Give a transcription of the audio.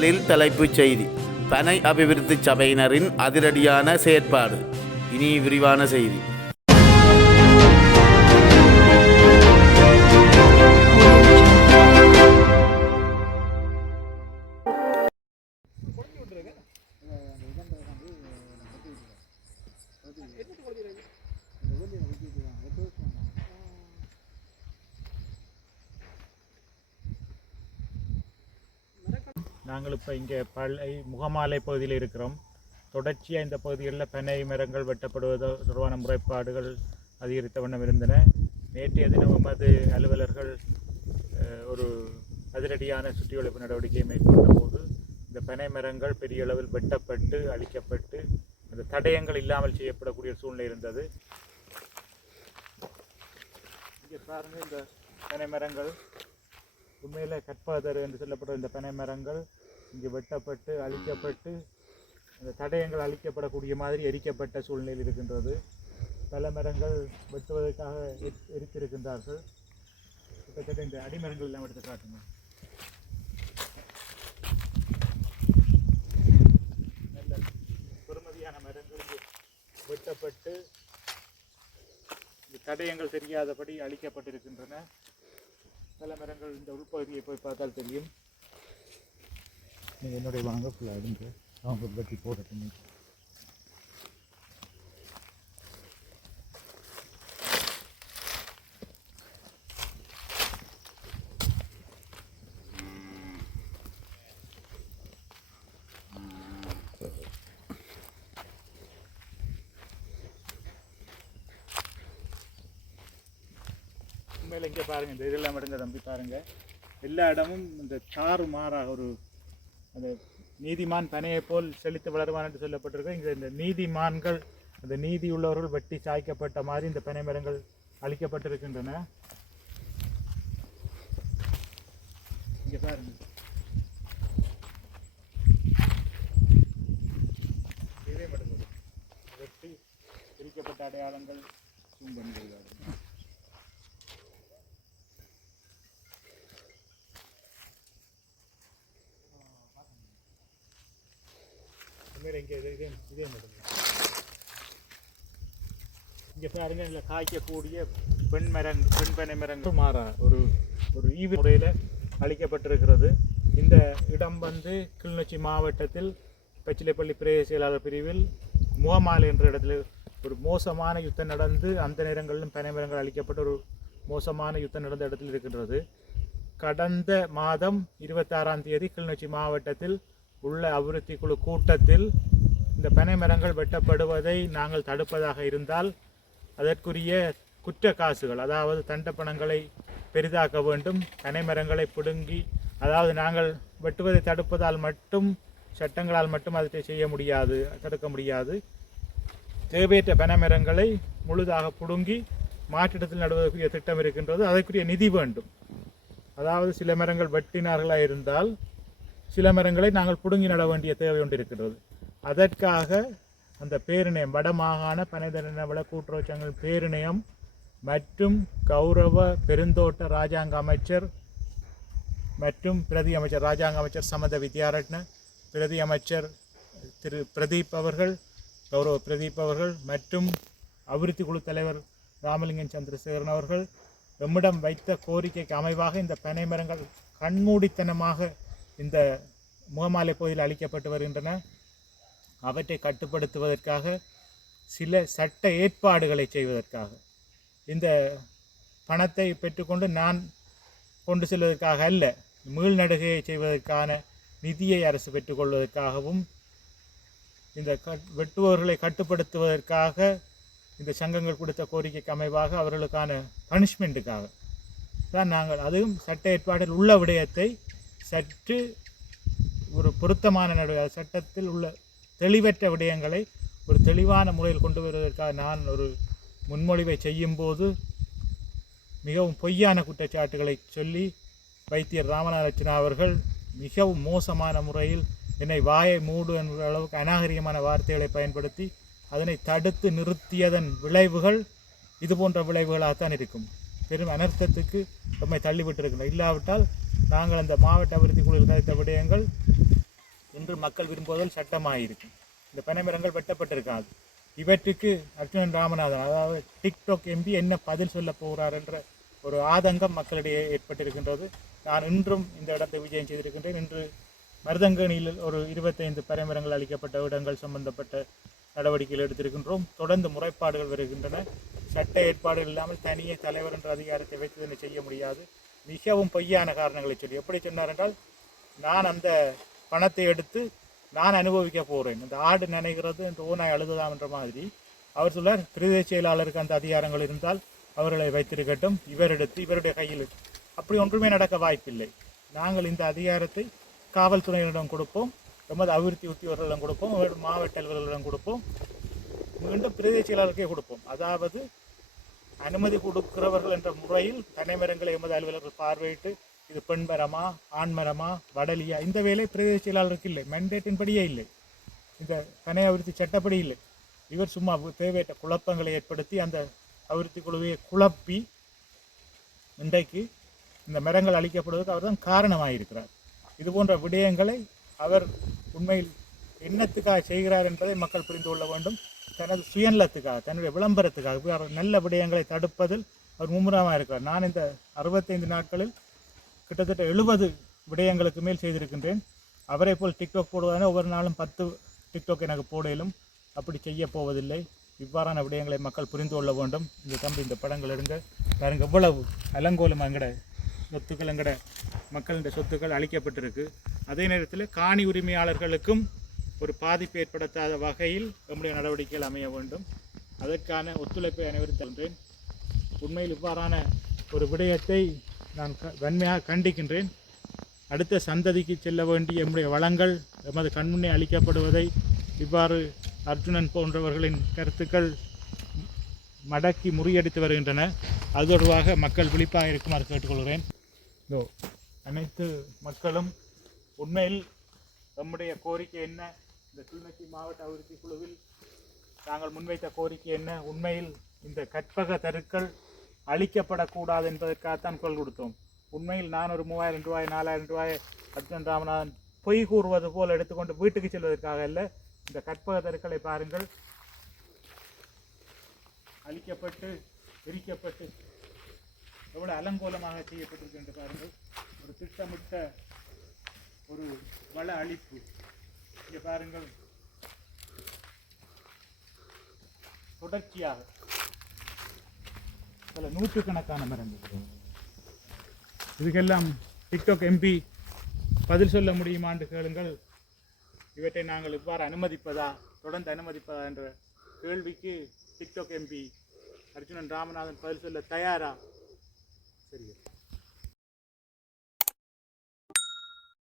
முதலில் தலைப்புச் செய்தி. பனை அபிவிருத்தி சபையினரின் அதிரடியான செயற்பாடு. இனி விரிவான செய்தி. நாங்கள் இப்போ இங்கே பள்ளி முகமாலை பகுதியில் இருக்கிறோம். தொடர்ச்சியாக இந்த பகுதிகளில் பனை மரங்கள் வெட்டப்படுவது தொடர்பான முறைப்பாடுகள் அதிகரித்த வண்ணம் இருந்தன. நேற்றைய தினம் எமது அலுவலர்கள் ஒரு அதிரடியான சுற்றிவளைப்பு நடவடிக்கையை மேற்கொண்ட போது இந்த பனை மரங்கள் பெரிய அளவில் வெட்டப்பட்டு அழிக்கப்பட்டு அந்த தடயங்கள் இல்லாமல் செய்யப்படக்கூடிய சூழ்நிலை இருந்தது. இங்கே பாருங்கள் இந்த பனை மரங்கள் உண்மையில் கற்பகதர் என்று சொல்லப்படும் இந்த பனை மரங்கள் இங்கு வெட்டப்பட்டு அழிக்கப்பட்டு அந்த தடயங்கள் அழிக்கப்படக்கூடிய மாதிரி எரிக்கப்பட்ட சூழ்நிலையில் இருக்கின்றது. பல மரங்கள் வெட்டுவதற்காக எரித்திருக்கின்றார்கள். கிட்டத்தட்ட இந்த அடிமரங்கள் எல்லாம் எடுத்து காட்டுங்க. நல்ல பெருமதியான மரங்கள் வெட்டப்பட்டு இந்த தடயங்கள் தெரியாதபடி அழிக்கப்பட்டிருக்கின்றன. பல மரங்கள் இந்த உள்பகுதியை போய் பார்த்தால் தெரியும். என்னுடைய வாங்க ஃபுல்லாக அடுங்க அவங்க பற்றி போடட்டும். உண்மையில் இங்கே பாருங்கள் இந்த இதெல்லாம் எடுங்க தம்பி பாருங்கள் எல்லா இடமும் இந்த சாறு மாறாக ஒரு அந்த நீதிமான் பனையை போல் செழித்து வளருவான் என்று சொல்லப்பட்டிருக்கு. இங்கே இந்த நீதிமான்கள் அந்த நீதி உள்ளவர்கள் வெட்டி சாய்க்கப்பட்ட மாதிரி இந்த பனை மரங்கள் அழிக்கப்பட்டிருக்கின்றன. இங்கே சார் இதே மட்டும் வெட்டி பிரிக்கப்பட்ட அடையாளங்கள் zoom பண்ணி இங்கே இதே இதே மட்டும். இங்கே பாருங்க இதில் காய்க்கக்கூடிய பெண் மரங் பெண் பனை மரங்கள் மாறா ஒரு ஒரு ஈவு முறையில் அளிக்கப்பட்டிருக்கிறது இந்த இடம் வந்து கிளிநொச்சி மாவட்டத்தில் பச்சிலைப்பள்ளி பிரதேச செயலாளர் பிரிவில் முகமாலை என்ற இடத்துல ஒரு மோசமான யுத்தம் நடந்து அந்த நேரங்களிலும் பனை மரங்கள் அளிக்கப்பட்ட ஒரு மோசமான யுத்தம் நடந்த இடத்தில் இருக்கின்றது. கடந்த மாதம் இருபத்தாறாம் தேதி கிளிநொச்சி மாவட்டத்தில் உள்ள அபிவிருத்தி குழு கூட்டத்தில் இந்த பனை மரங்கள் வெட்டப்படுவதை நாங்கள் தடுப்பதாக இருந்தால் அதற்குரிய குற்ற காசுகள் அதாவது தண்டப்பணங்களை பெரிதாக்க வேண்டும். பனை மரங்களை பிடுங்கி அதாவது நாங்கள் வெட்டுவதை தடுப்பதால் மட்டும் சட்டங்களால் மட்டும் அதை செய்ய முடியாது தடுக்க முடியாது. தேவையற்ற பனை மரங்களை முழுதாக பிடுங்கி மாற்றிடத்தில் நடுவதற்குரிய திட்டம் இருக்கின்றது. அதற்குரிய நிதி வேண்டும். அதாவது சில மரங்கள் வெட்டினார்களாக இருந்தால் சில மரங்களை நாங்கள் பிடுங்கி நட வேண்டிய தேவை ஒன்று இருக்கிறது. அதற்காக அந்த பேரிணையம் வடமாகாண பனைதன வள கூட்டுறவு சங்கம் பேரிணையம் மற்றும் கௌரவ பெருந்தோட்ட ராஜாங்க அமைச்சர் மற்றும் பிரதி அமைச்சர் ராஜாங்க அமைச்சர் சமத வித்யாரட்ன பிரதி அமைச்சர் திரு பிரதீப் அவர்கள் கௌரவ பிரதீப் அவர்கள் மற்றும் அபிவிருத்தி குழு தலைவர் ராமலிங்கம் சந்திரசேகரன் அவர்கள். எம்மிடம் வைத்த கோரிக்கைக்கு அமைவாக இந்த பனை மரங்கள் கண்மூடித்தனமாக இந்த முகமாலை பகுதியில் அளிக்கப்பட்டு வருகின்றன. அவற்றை கட்டுப்படுத்துவதற்காக சில சட்ட ஏற்பாடுகளை செய்வதற்காக. இந்த பணத்தை பெற்றுக்கொண்டு நான் கொண்டு செல்வதற்காக அல்ல மீள்நடுகையை செய்வதற்கான நிதியை அரசு பெற்றுக்கொள்வதற்காகவும் இந்த கட் வெட்டுபவர்களை கட்டுப்படுத்துவதற்காக இந்த சங்கங்கள் கொடுத்த கோரிக்கைக்கு அமைவாக அவர்களுக்கான பனிஷ்மெண்ட்டுக்காக. தான் நாங்கள் அதுவும் சட்ட ஏற்பாட்டில் உள்ள விடயத்தை சற்று ஒரு பொருத்தமான நடுவே சட்டத்தில் உள்ள தெளிவற்ற விடயங்களை ஒரு தெளிவான முறையில் கொண்டு வருவதற்காக நான் ஒரு முன்மொழிவை செய்யும்போது மிகவும் பொய்யான குற்றச்சாட்டுகளை சொல்லி வைத்தியர் ராமநாதரட்சணா அவர்கள் மிகவும் மோசமான முறையில் என்னை வாயை மூடு என்ற அளவுக்கு அநாகரிகமான வார்த்தைகளை பயன்படுத்தி அதனை தடுத்து நிறுத்தியதன் விளைவுகள் இது போன்ற விளைவுகளாகத்தான் இருக்கும். பெரும் அனர்த்தத்துக்கு நம்மை தள்ளிவிட்டிருக்கின்றோம் இல்லாவிட்டால் நாங்கள் அந்த மாவட்ட அபிவிருத்தி குழுவில் கதைத்த விடயங்கள் இன்று மக்கள் விரும்புவதால் சட்டமாகிருக்கும் இந்த பனைமரங்கள் வெட்டப்பட்டிருக்காது. இவற்றுக்கு அர்ஜுனன் ராமநாதன் அதாவது டிக்டாக் எம்பி என்ன பதில் சொல்ல போகிறார் என்ற ஒரு ஆதங்கம் மக்களிடையே ஏற்பட்டிருக்கின்றது. நான் இன்றும் இந்த இடத்தை விஜயம் செய்திருக்கின்றேன். இன்று மருதங்கணியில் ஒரு இருபத்தைந்து பரமரங்கள் அளிக்கப்பட்ட இடங்கள் சம்பந்தப்பட்ட நடவடிக்கைகள் எடுத்திருக்கின்றோம். தொடர்ந்து முறைப்பாடுகள் வருகின்றன. சட்ட ஏற்பாடுகள் இல்லாமல் தனியே தலைவர் என்ற அதிகாரத்தை வைத்து இதனை செய்ய முடியாது. மிகவும் பொய்யான காரணங்களை சொல்லி. எப்படி சொன்னார் என்றால் நான் அந்த பணத்தை எடுத்து நான் அனுபவிக்க போகிறேன் இந்த ஆடு நினைக்கிறது இந்த ஊனாய் அழுதுதாம் என்ற மாதிரி. அவர் சொல்லார் பிரதேச செயலாளருக்கு அந்த அதிகாரங்கள் இருந்தால் அவர்களை வைத்திருக்கட்டும். இவர் எடுத்து இவருடைய கையில் அப்படி ஒன்றுமே நடக்க வாய்ப்பில்லை. நாங்கள் இந்த அதிகாரத்தை காவல்துறையினரிடம் கொடுப்போம். எமது அபிவிருத்தி உத்தியோகர்களிடம் கொடுப்போம். மாவட்ட அலுவலர்களிடம் கொடுப்போம். மீண்டும் பிரதேச செயலாளருக்கே கொடுப்போம். அதாவது அனுமதி கொடுக்கிறவர்கள் என்ற முறையில் தனிமரங்களை எமது அலுவலர்கள் பார்வையிட்டு இது பெண் மரமா ஆண் மரமா வடலியா இந்த வேலை பிரதேச செயலாளருக்கு இல்லை. மெண்டேட்டின் படியே இல்லை. இந்த தனி அபிவிருத்தி சட்டப்படி இல்லை. இவர் சும்மா தேவையற்ற குழப்பங்களை ஏற்படுத்தி அந்த அபிவிருத்தி குழுவையை குழப்பி இன்றைக்கு இந்த மரங்கள் அழிக்கப்படுவதற்கு அவர்தான் காரணமாயிருக்கிறார். இது போன்ற விடயங்களை அவர் உண்மையில் என்னத்துக்காக செய்கிறார் என்பதை மக்கள் புரிந்து கொள்ள வேண்டும். தனது சுயநலத்துக்காக தன்னுடைய விளம்பரத்துக்காக நல்ல விடயங்களை தடுப்பதில் அவர் மும்முரமாக இருக்கிறார். நான் இந்த அறுபத்தைந்து நாட்களில் கிட்டத்தட்ட எழுபது விடயங்களுக்கு மேல் செய்திருக்கின்றேன். அவரை போல் டிக்டாக் போடுவதான ஒவ்வொரு நாளும் பத்து டிக்டாக் எனக்கு போடையிலும் அப்படி செய்ய போவதில்லை. இவ்வாறான விடயங்களை மக்கள் புரிந்து கொள்ள வேண்டும். இந்த தம்பி இந்த படங்கள் எடுங்க. பாருங்கள் எவ்வளவு அலங்கோலம் எங்கட சொத்துக்கள் எங்கட மக்களின் சொத்துக்கள் அளிக்கப்பட்டிருக்கு. அதே நேரத்தில் காணி உரிமையாளர்களுக்கும் ஒரு பாதிப்பு ஏற்படுத்தாத வகையில் நம்முடைய நடவடிக்கைகள் அமைய வேண்டும். அதற்கான ஒத்துழைப்பை அனைவரும் தருகின்றேன். உண்மையில் இவ்வாறான ஒரு விடயத்தை நான் க வன்மையாக கண்டிக்கின்றேன். அடுத்த சந்ததிக்கு செல்ல வேண்டிய நம்முடைய வளங்கள் எமது கண்முன்னே அளிக்கப்படுவதை இவ்வாறு அர்ஜுனன் போன்றவர்களின் கருத்துக்கள் மடக்கி முறியடித்து வருகின்றன. அது தொடர்பாக மக்கள் விழிப்பாக இருக்குமாறு கேட்டுக்கொள்கிறேன். இதோ அனைத்து மக்களும் உண்மையில் நம்முடைய கோரிக்கை என்ன? இந்த கிளிநொச்சி மாவட்ட அபிவிருத்தி குழுவில் நாங்கள் முன்வைத்த கோரிக்கை என்ன? உண்மையில் இந்த கற்பக தருக்கள் அழிக்கப்படக்கூடாது என்பதற்காகத்தான் குரல் கொடுத்தோம். உண்மையில் நான் ஒரு மூவாயிரம் ரூபாய் நாலாயிரம் ரூபாய் அர்ஜுன் ராமநாதன் பொய் கூறுவது போல் எடுத்துக்கொண்டு வீட்டுக்கு செல்வதற்காக அல்ல. இந்த கற்பக தருக்களை பாருங்கள். அழிக்கப்பட்டு விரிக்கப்பட்டு எவ்வளோ அலங்கோலமாக செய்யப்பட்டிருக்கு என்று பாருங்கள். ஒரு திட்டமிட்ட ஒரு வள அழிப்பு. இங்கே பாருங்கள். தொடர்ச்சியாக. பல நூற்றுக்கணக்கான மரங்கள். இதுக்கெல்லாம் டிக்டாக் எம்பி பதில் சொல்ல முடியுமான்னு கேளுங்கள். இவற்றை நாங்கள் இவ்வாறு அனுமதிப்பதா தொடர்ந்து அனுமதிப்பதா என்ற கேள்விக்கு டிக்டாக் எம்பி அர்ஜுனன் ராமநாதன் பதில் சொல்ல தயாரா? சரி